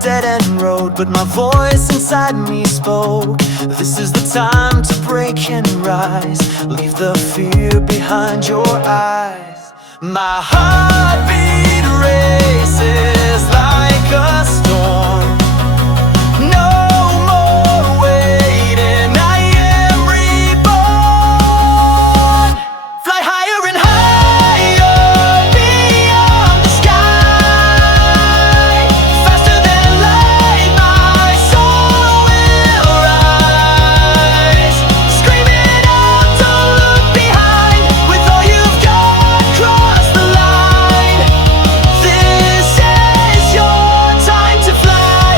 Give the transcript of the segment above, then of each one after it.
dead-end road, but my voice inside me spoke. This is the time to break and rise. Leave the fear behind your eyes. My heartbeat races like a storm. No more waiting, I am reborn. Fly higher and higher beyond the sky. Faster than light, my soul will rise. Screaming out, don't look behind. With all you've got, cross the line. This is your time to fly.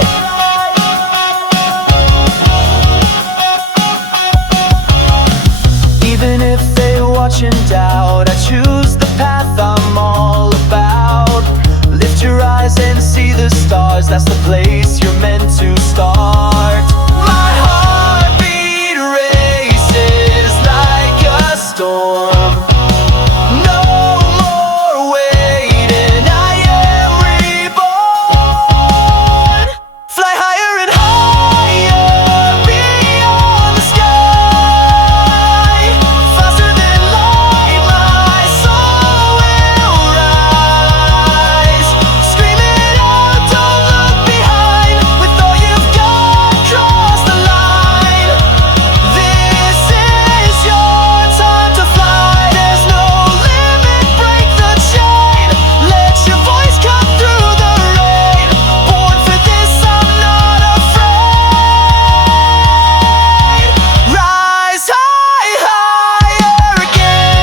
Even if they watch and doubt, I choose the path I'm all about. Lift your eyes and see the stars. That's the place you're meant to start. My heartbeat races like a storm. No more waiting, I am reborn. Fly higher and higher beyond the sky. Faster than light, my soul will rise. Screaming out, don't look behind. With all you've got, cross the line. This is your time to fly. There's no limit, break the chain. Let your voice cut through the rain. Born for this, I'm not afraid. Rise high, higher again.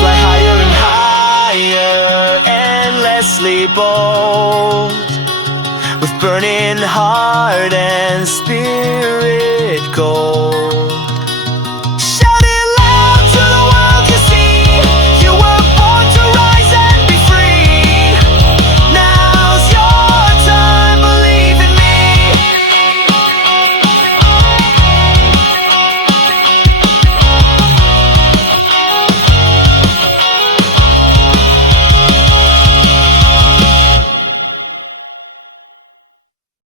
Fly higher and higher, endlessly bold, with burning heart and spirit gold.